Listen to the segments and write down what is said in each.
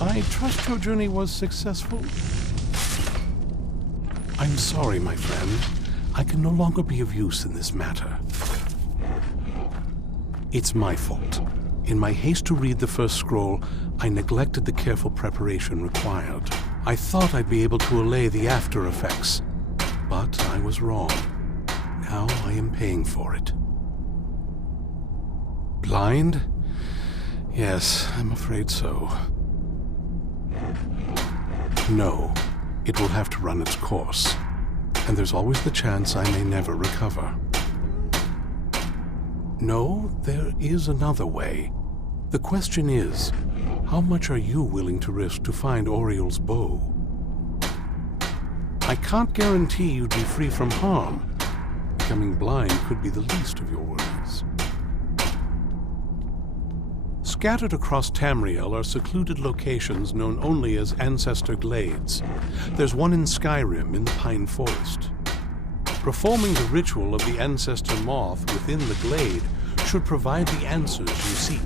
I trust your journey was successful? I'm sorry, my friend. I can no longer be of use in this matter. It's my fault. In my haste to read the first scroll, I neglected the careful preparation required. I thought I'd be able to allay the after effects, but I was wrong. Now I am paying for it. Blind? Yes, I'm afraid so. No, it will have to run its course, and there's always the chance I may never recover. No, there is another way. The question is, how much are you willing to risk to find Oriel's bow? I can't guarantee you'd be free from harm. Becoming blind could be the least of your worries. Scattered across Tamriel are secluded locations known only as Ancestor Glades. There's one in Skyrim in the Pine Forest. Performing the ritual of the Ancestor Moth within the glade should provide the answers you seek.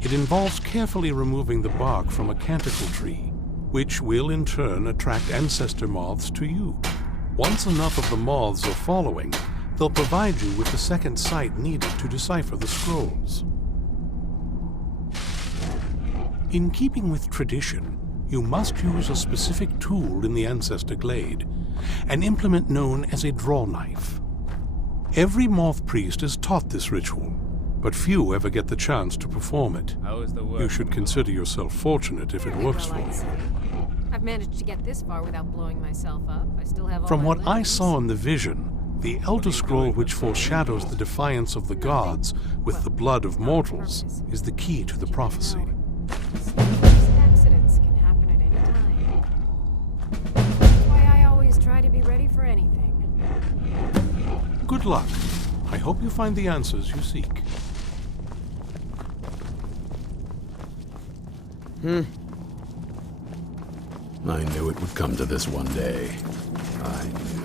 It involves carefully removing the bark from a canticle tree, which will in turn attract ancestor moths to you. Once enough of the moths are following, they'll provide you with the second sight needed to decipher the scrolls. In keeping with tradition, you must use a specific tool in the Ancestor Glade, an implement known as a draw knife. Every moth priest is taught this ritual, but few ever get the chance to perform it. You should consider yourself fortunate if it works for you. I've managed to get this far without blowing myself up. I still have all From my what I limbs. saw in the vision, the Elder Scroll which foreshadows the defiance of the gods with the blood of mortals is the key to the prophecy. Accidents can happen at any time. That's why I always try to be ready for anything. Good luck. I hope you find the answers you seek. I knew it would come to this one day. I knew.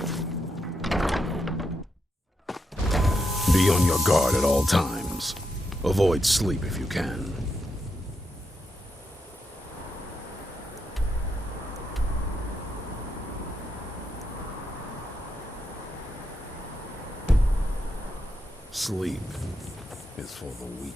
Be on your guard at all times. Avoid sleep if you can. Sleep is for the weak.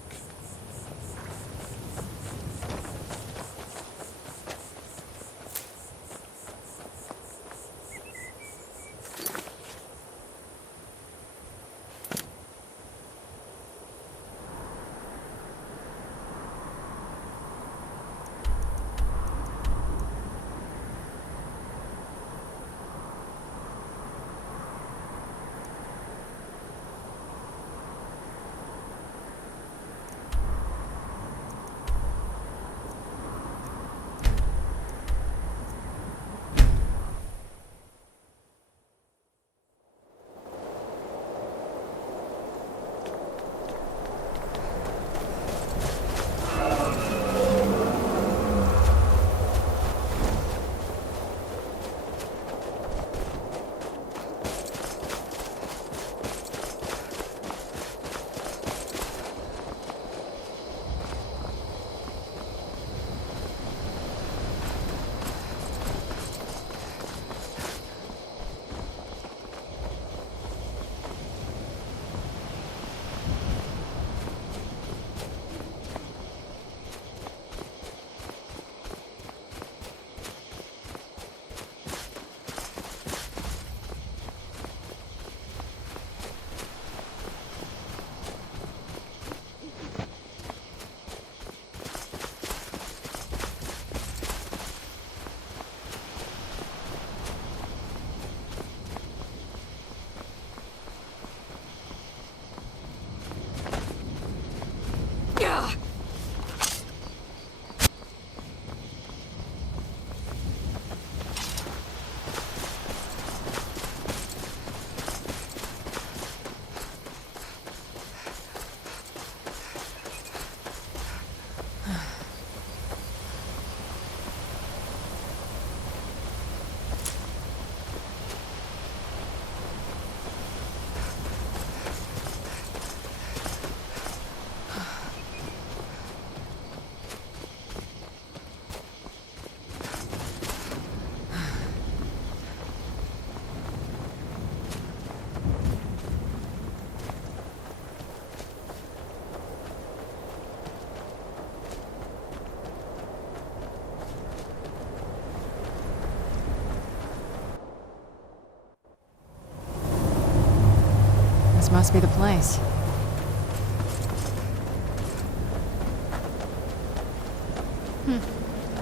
This must be the place.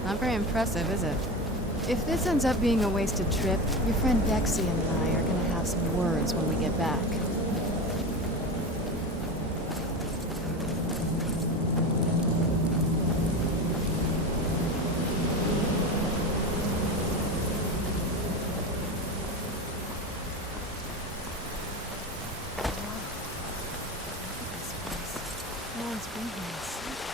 Not very impressive, is it? If this ends up being a wasted trip, your friend Dexy and I are gonna have some words when we get back. No one's been here in centuries.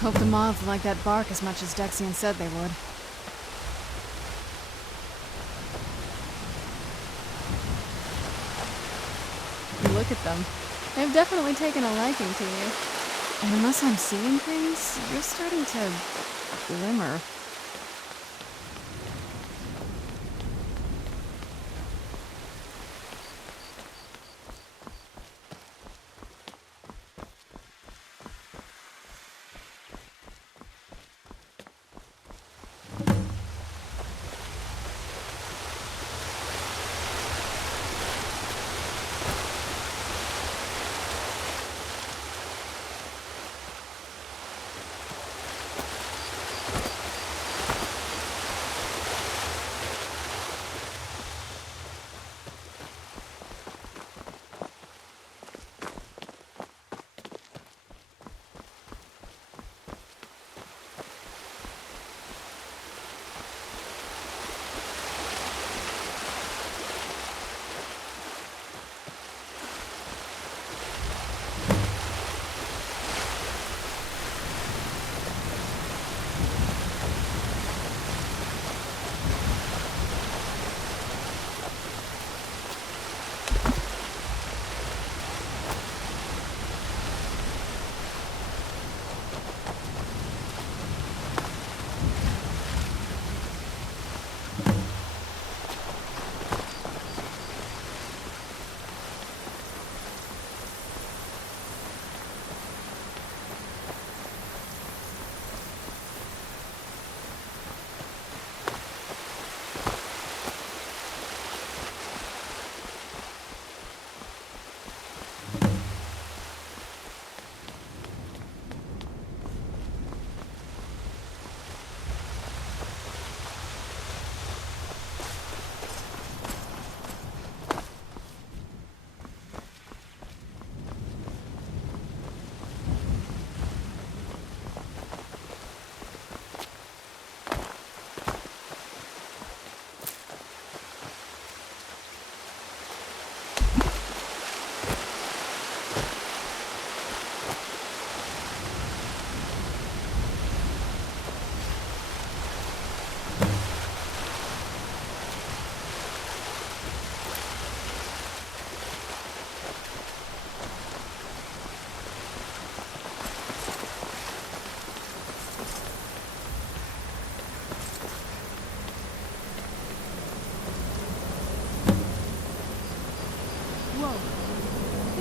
Hope the moths like that bark as much as Dexian said they would. Look at them. They've definitely taken a liking to you. And unless I'm seeing things, you're starting to glimmer.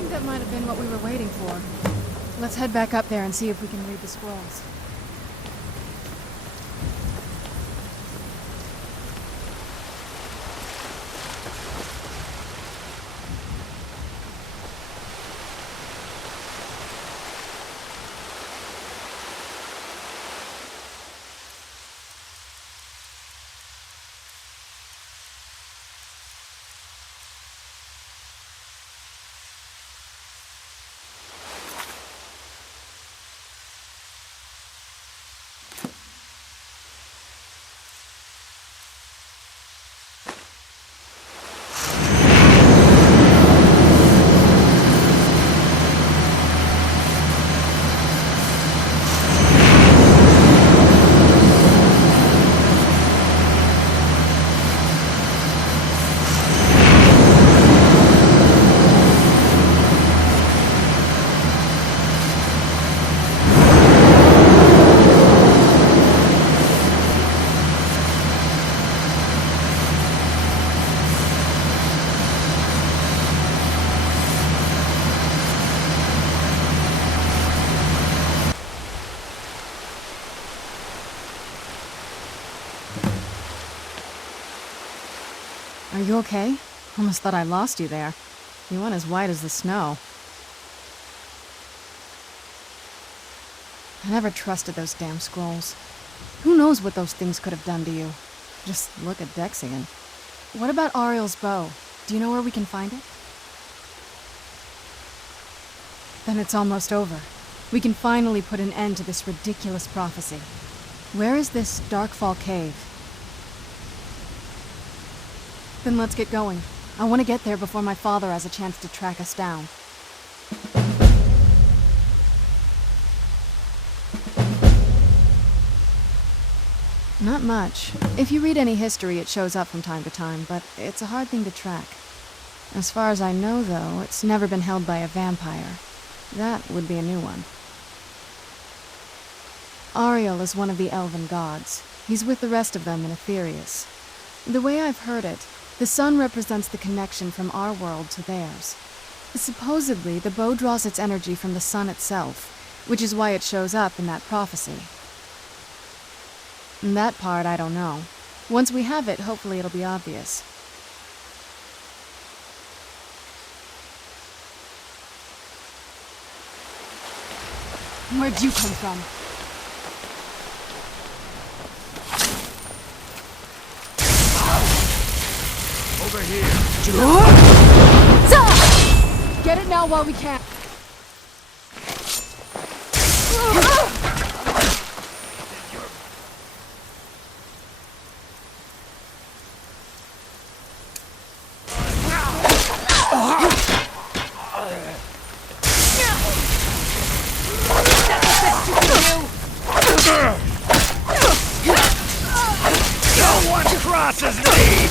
That might have been what we were waiting for. Let's head back up there and see if we can read the scrolls. Are you okay? Almost thought I lost you there. You went as white as the snow. I never trusted those damn scrolls. Who knows what those things could have done to you? Just look at Dexian. What about Ariel's bow? Do you know where we can find it? Then it's almost over. We can finally put an end to this ridiculous prophecy. Where is this Darkfall cave? Then let's get going. I want to get there before my father has a chance to track us down. Not much. If you read any history, it shows up from time to time, but it's a hard thing to track. As far as I know, though, it's never been held by a vampire. That would be a new one. Ariel is one of the elven gods. He's with the rest of them in Aetherius. The way I've heard it, the sun represents the connection from our world to theirs. Supposedly, the bow draws its energy from the sun itself, which is why it shows up in that prophecy. That part, I don't know. Once we have it, hopefully it'll be obvious. Where'd you come from? Over here. Get it now while we can. No one crosses me!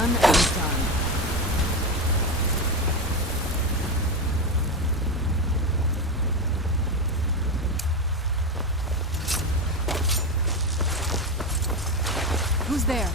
done and done. Who's there?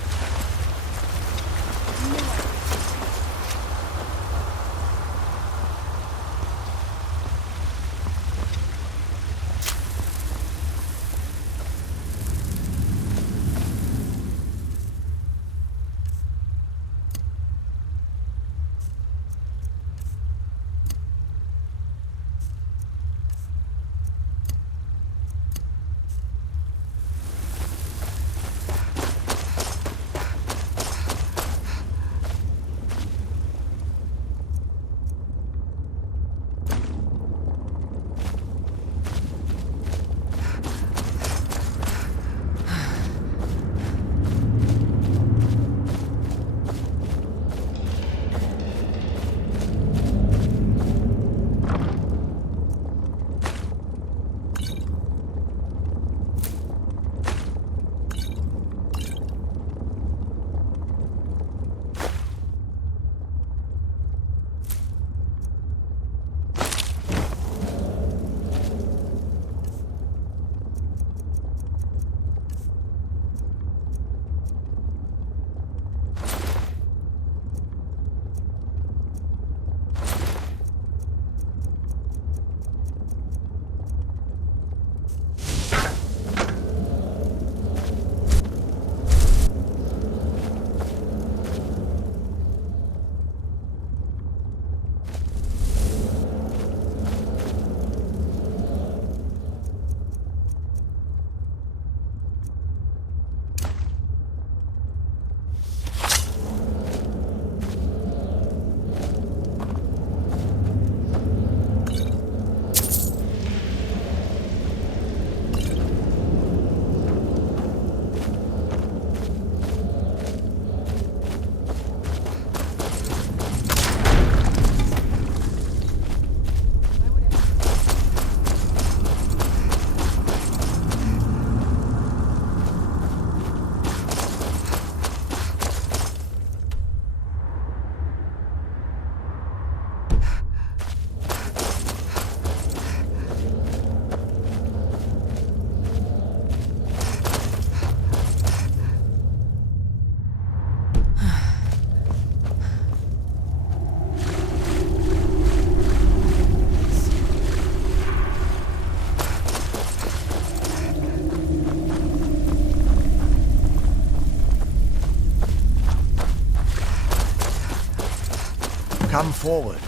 Come forward.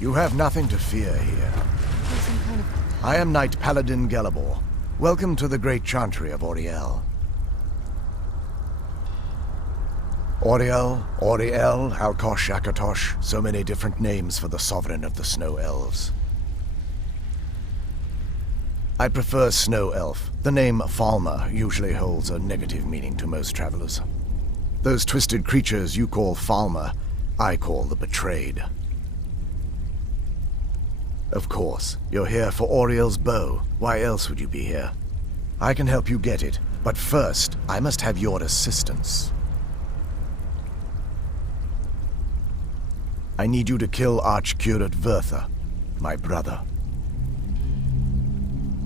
You have nothing to fear here. I am Knight Paladin Gelabor. Welcome to the great chantry of Auriel. Auriel, Auriel, Alkosh, Akatosh, so many different names for the sovereign of the Snow Elves. I prefer Snow Elf. The name Falmer usually holds a negative meaning to most travelers. Those twisted creatures you call Falmer, I call the Betrayed. Of course, you're here for Auriel's bow. Why else would you be here? I can help you get it, but first, I must have your assistance. I need you to kill Archcurate Vertha, my brother.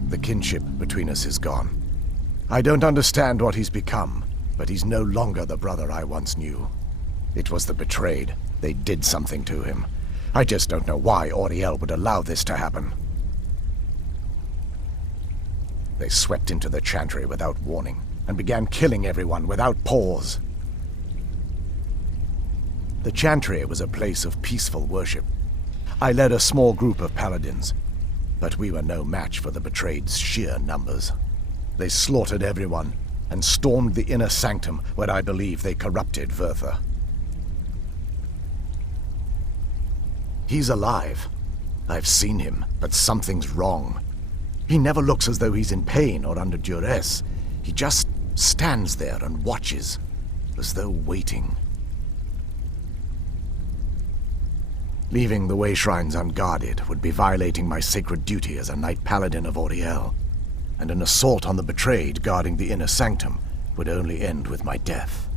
The kinship between us is gone. I don't understand what he's become, but he's no longer the brother I once knew. It was the Betrayed. They did something to him. I just don't know why Auriel would allow this to happen. They swept into the chantry without warning, and began killing everyone without pause. The chantry was a place of peaceful worship. I led a small group of paladins, but we were no match for the Betrayed's sheer numbers. They slaughtered everyone, and stormed the inner sanctum where I believe they corrupted Vertha. He's alive. I've seen him, but something's wrong. He never looks as though he's in pain or under duress. He just stands there and watches, as though waiting. Leaving the way shrines unguarded would be violating my sacred duty as a Knight Paladin of Auriel, and an assault on the Betrayed guarding the inner sanctum would only end with my death.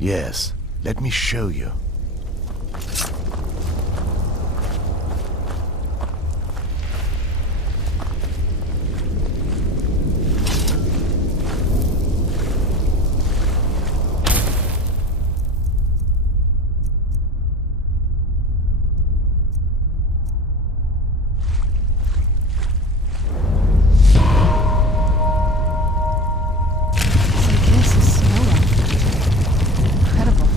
Yes, let me show you. So this is snow. Incredible.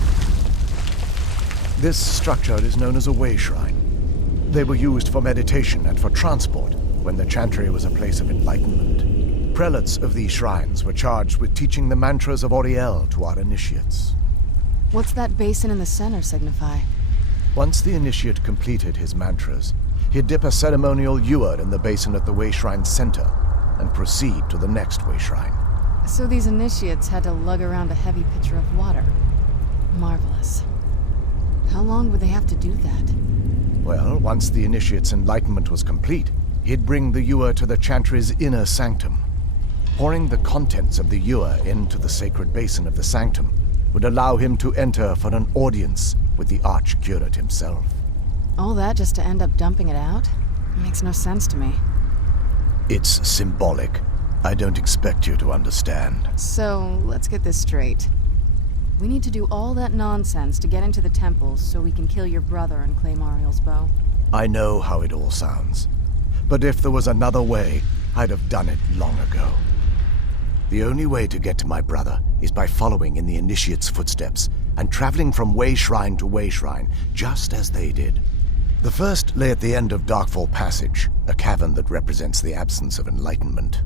This structure is known as a way shrine. They were used for meditation and for transport when the Chantry was a place of enlightenment. Prelates of these shrines were charged with teaching the mantras of Oriel to our initiates. What's that basin in the center signify? Once the initiate completed his mantras, he'd dip a ceremonial ewer in the basin at the way shrine's center and proceed to the next way shrine. So these initiates had to lug around a heavy pitcher of water. Marvelous. How long would they have to do that? Well, once the initiate's enlightenment was complete, he'd bring the ewer to the Chantry's inner sanctum. Pouring the contents of the ewer into the sacred basin of the sanctum would allow him to enter for an audience with the Archcurate himself. All that just to end up dumping it out? Makes no sense to me. It's symbolic. I don't expect you to understand. So, let's get this straight. We need to do all that nonsense to get into the temples so we can kill your brother and claim Ariel's bow. I know how it all sounds. But if there was another way, I'd have done it long ago. The only way to get to my brother is by following in the Initiate's footsteps and traveling from way shrine to way shrine, just as they did. The first lay at the end of Darkfall Passage, a cavern that represents the absence of enlightenment.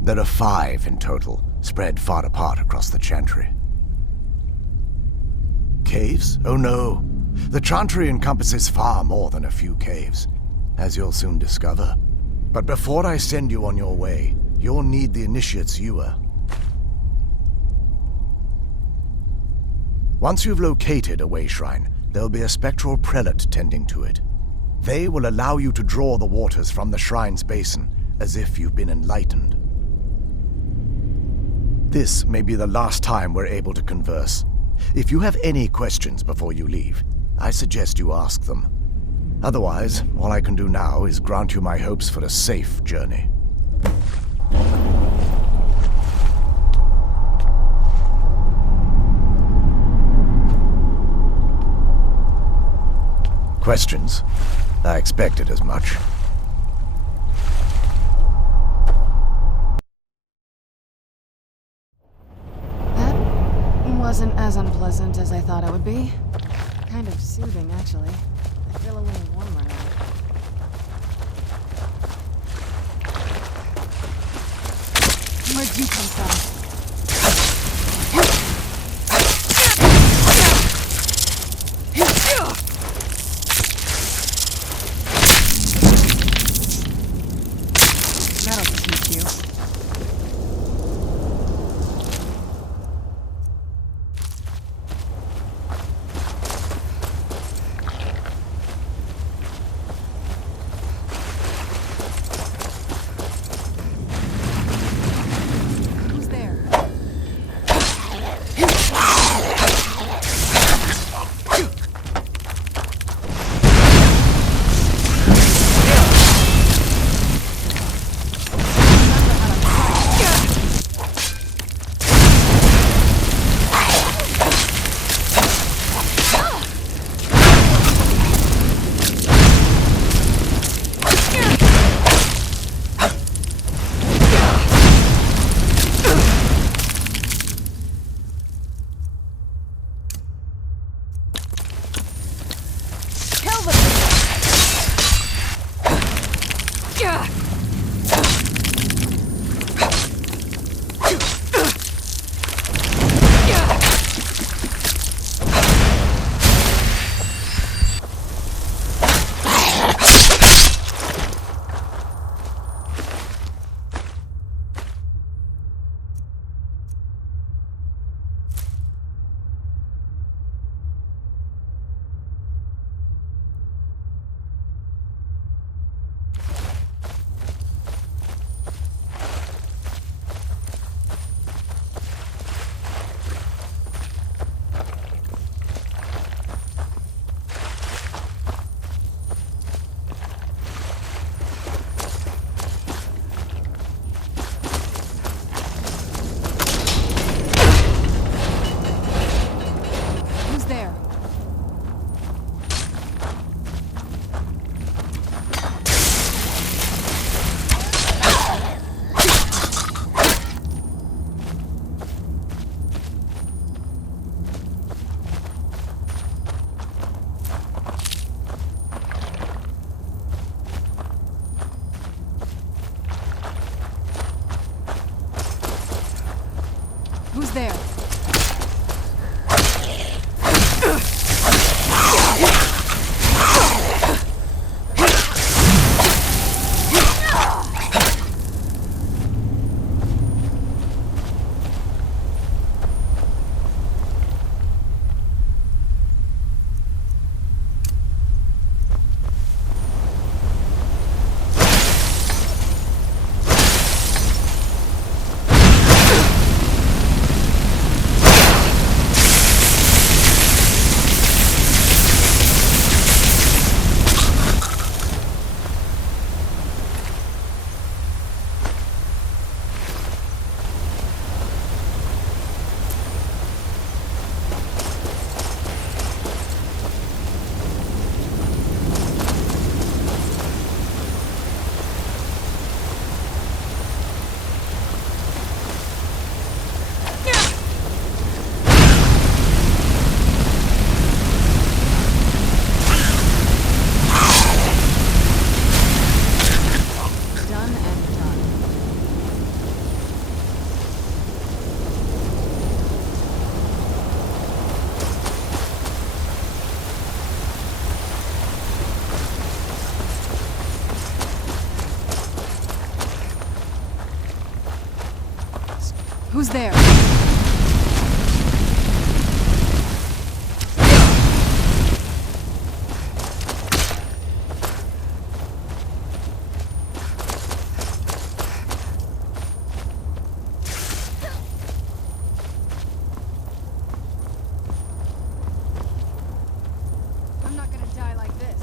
There are 5 in total, spread far apart across the Chantry. Caves? Oh no. The Chantry encompasses far more than a few caves, as you'll soon discover. But before I send you on your way, you'll need the Initiate's ewer. Once you've located a way shrine, there'll be a spectral prelate tending to it. They will allow you to draw the waters from the shrine's basin, as if you've been enlightened. This may be the last time we're able to converse. If you have any questions before you leave, I suggest you ask them. Otherwise, all I can do now is grant you my hopes for a safe journey. Questions? I expected as much. That wasn't as unpleasant as I thought it would be. Kind of soothing, actually. I feel a little warmer now. Where'd you come from? That'll teach you. Who's there? Who's there? Who's there? I'm not gonna die like this.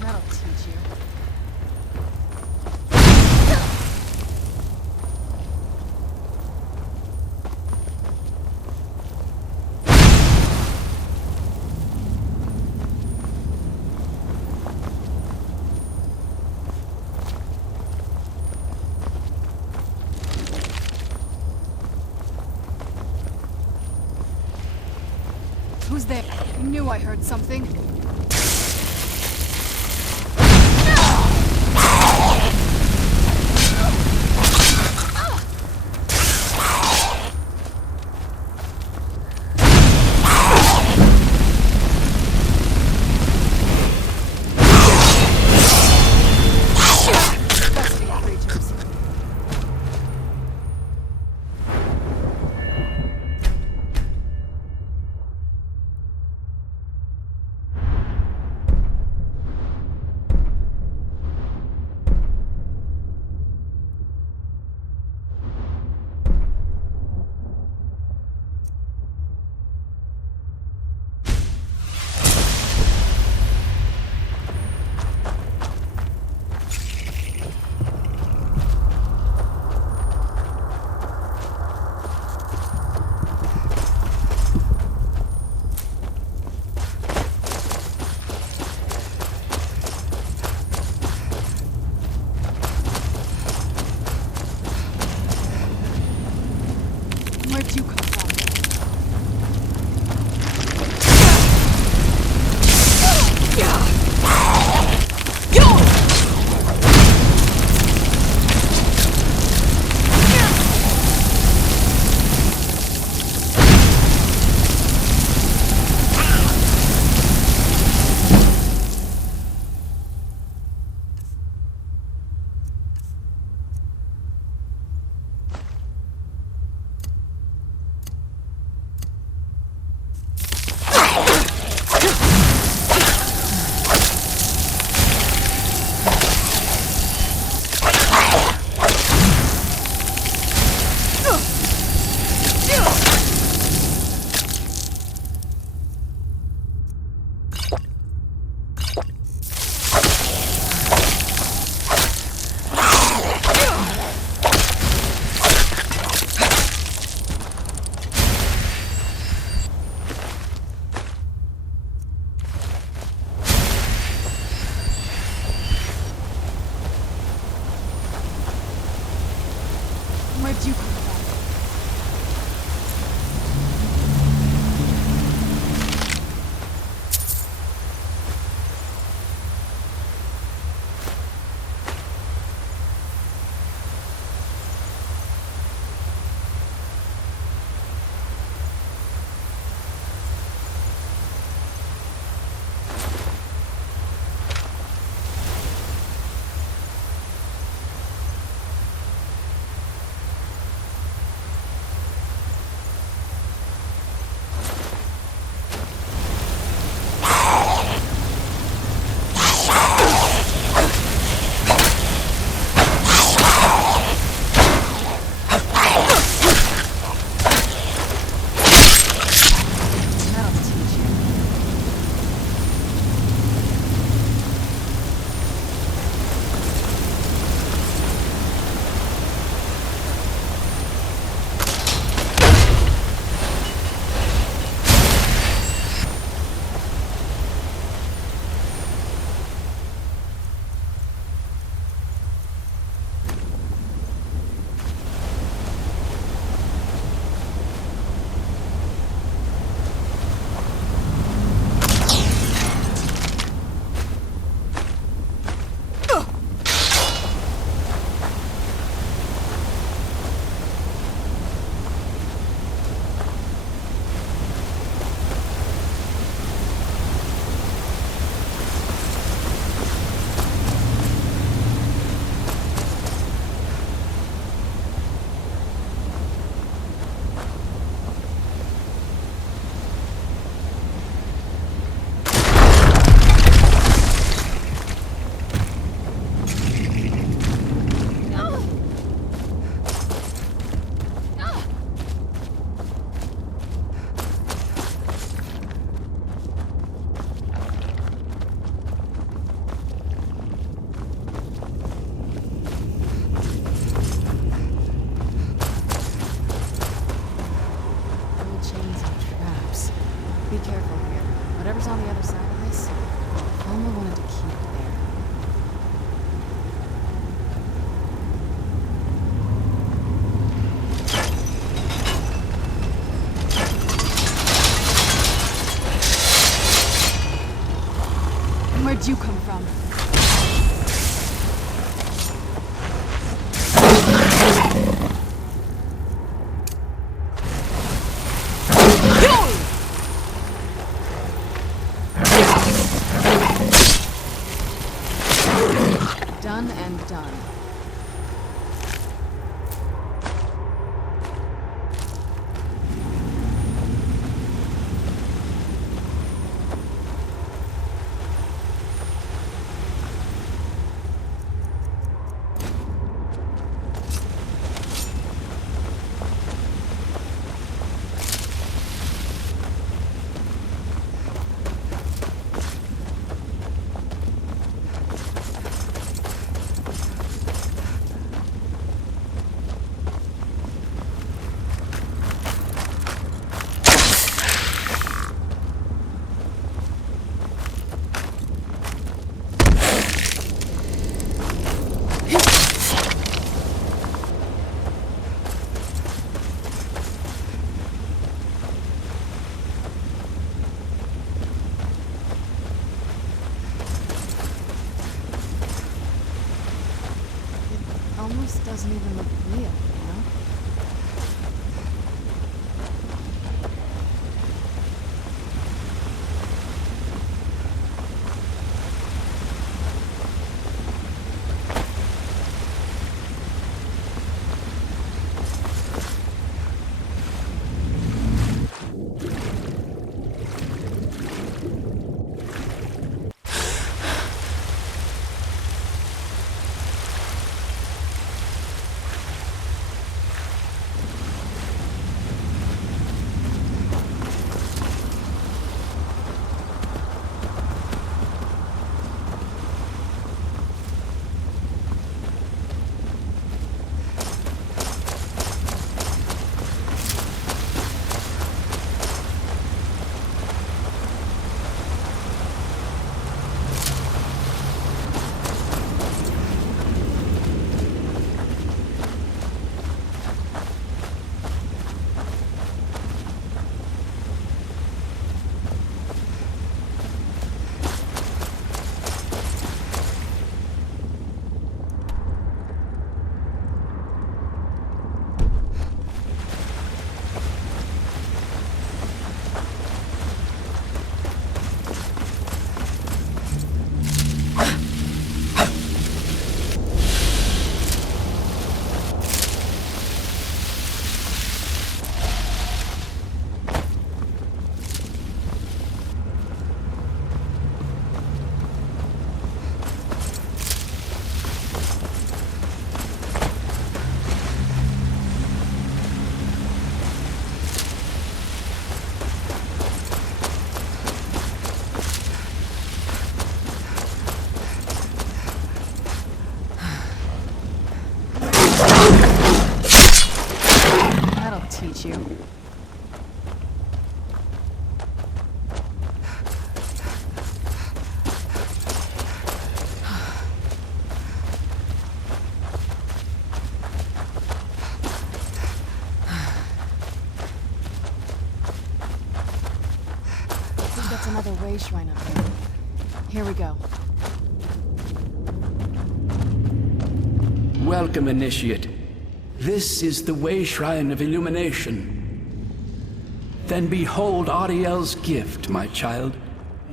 That'll teach you. Who's there? I knew I heard something. Where'd you come from? Where'd you come from? Be careful here. Whatever's on the other side of this, Alma wanted to keep there. Where'd you come from? Done and done. Almost doesn't even look real, you know? Teach you. I think that's another way shrine up there. Here we go. Welcome, Initiate. This is the Way Shrine of Illumination. Then behold Ariel's gift, my child.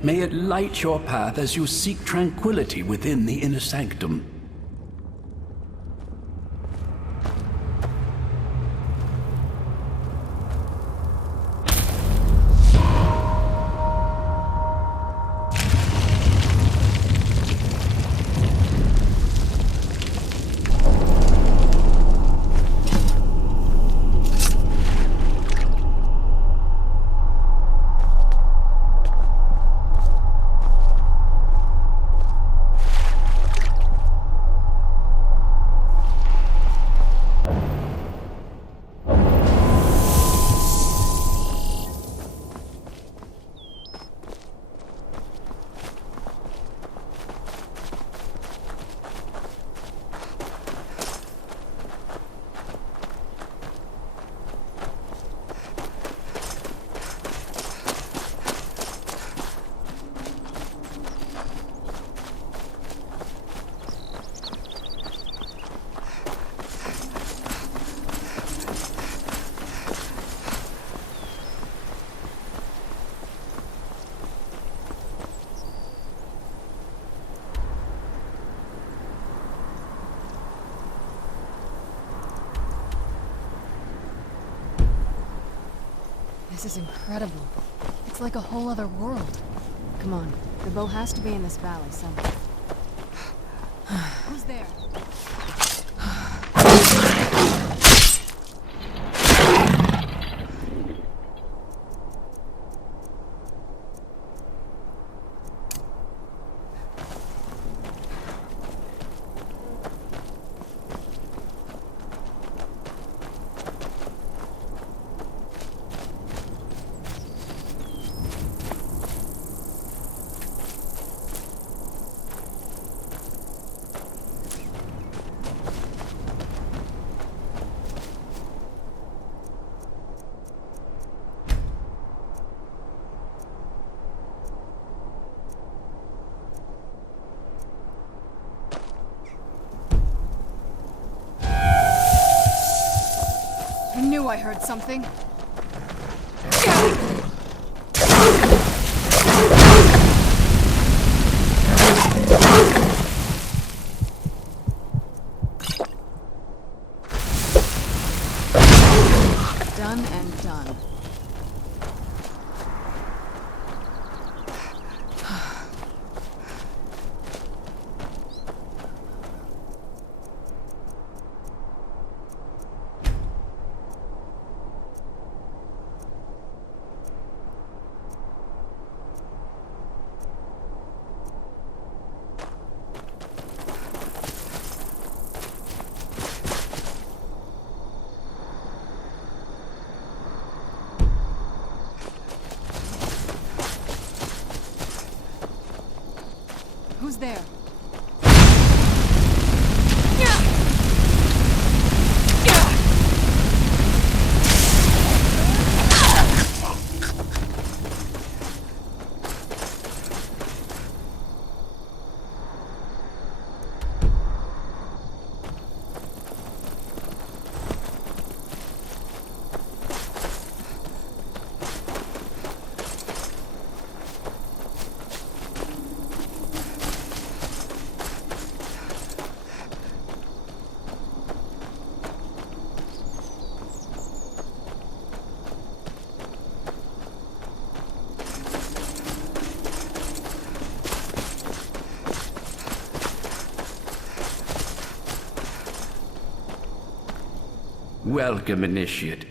May it light your path as you seek tranquility within the inner sanctum. This is incredible. It's like a whole other world. Come on, the bow has to be in this valley somewhere. Who's there? I knew I heard something. Done and done. Who's there? Welcome, Initiate.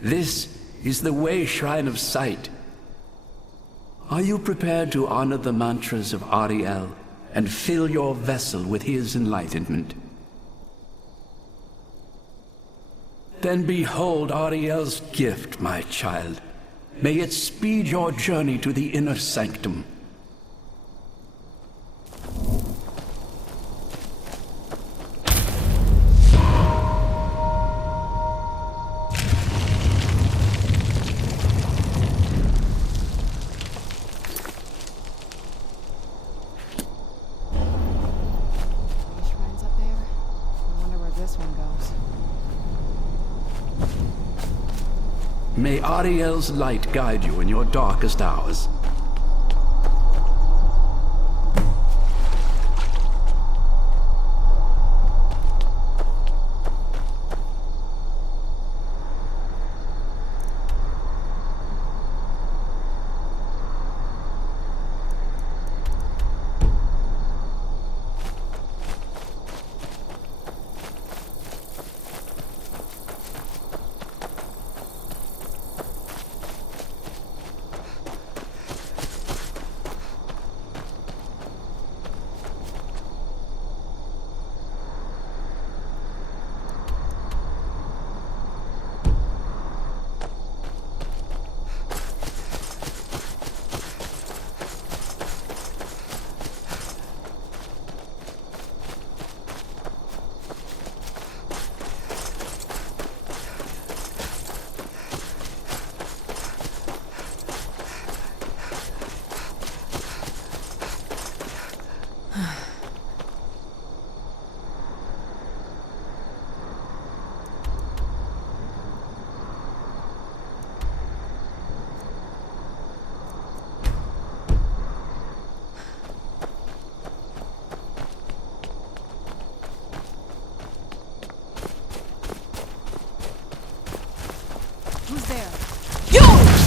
This is the Way Shrine of Sight. Are you prepared to honor the mantras of Ariel and fill your vessel with his enlightenment? Then behold Ariel's gift, my child. May it speed your journey to the inner sanctum. May Ariel's light guide you in your darkest hours. Who's there? You!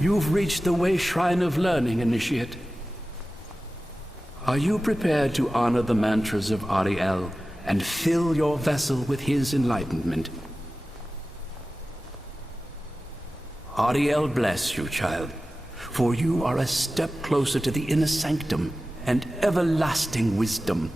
You've reached the Way Shrine of Learning, Initiate. Are you prepared to honor the mantras of Ariel and fill your vessel with his enlightenment? Ariel bless you, child, for you are a step closer to the inner sanctum and everlasting wisdom.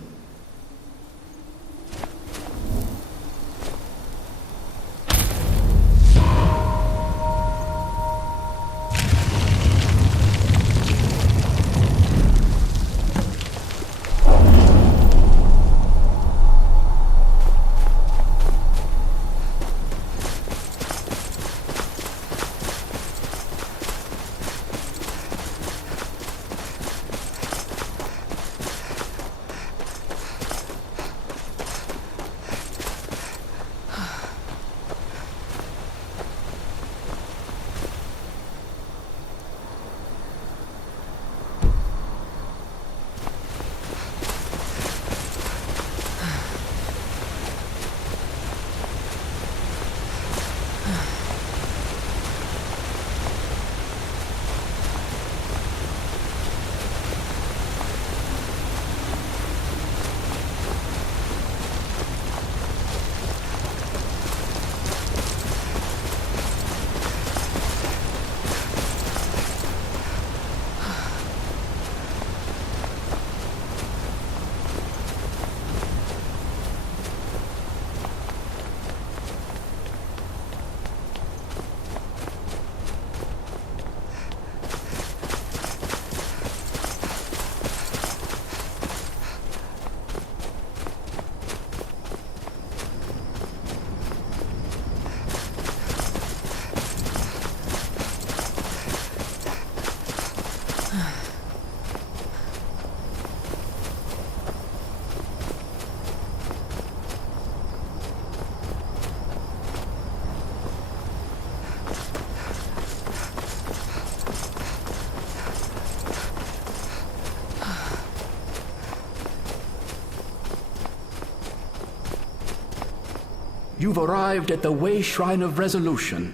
You've arrived at the Way Shrine of Resolution.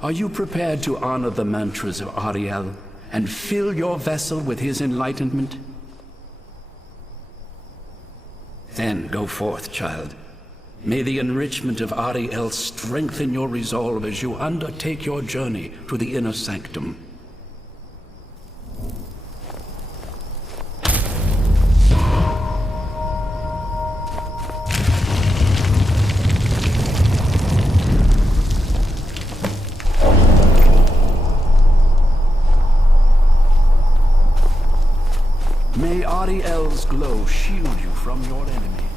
Are you prepared to honor the mantras of Ariel and fill your vessel with his enlightenment? Then go forth, child. May the enrichment of Ariel strengthen your resolve as you undertake your journey to the inner sanctum. May Ariel's glow shield you from your enemy.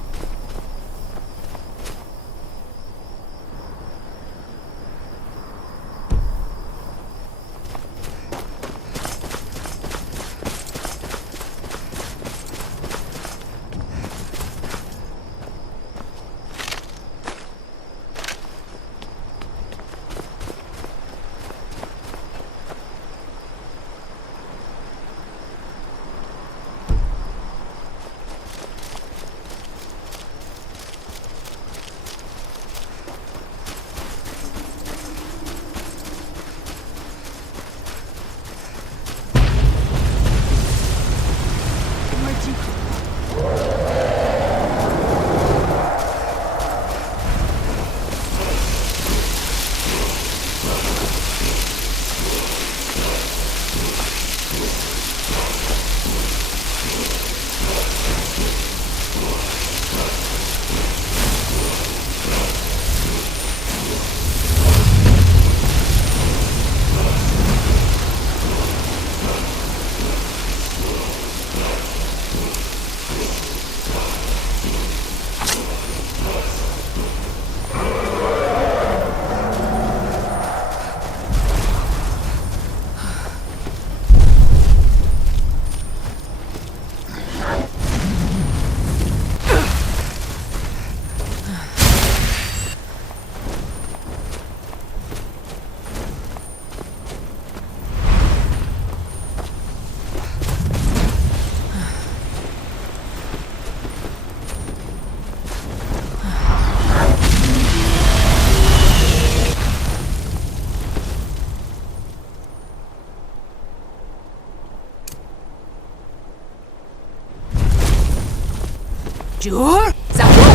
Jur? Zabu!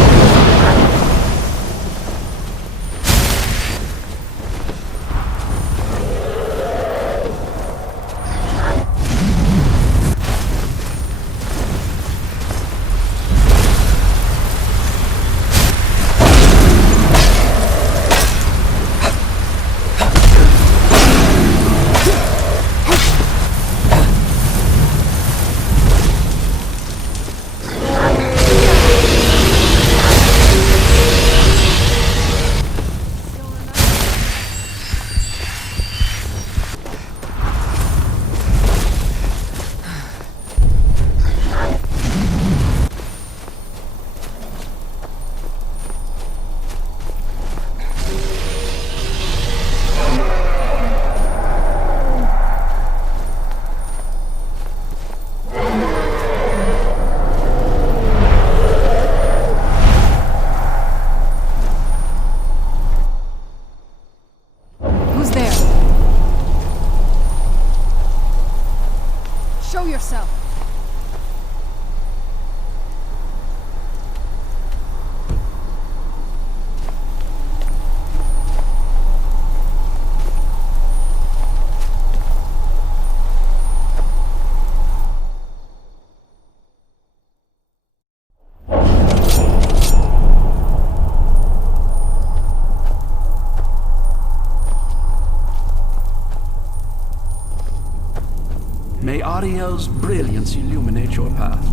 Who's there? Show yourself. May Ariel's brilliance illuminate your path.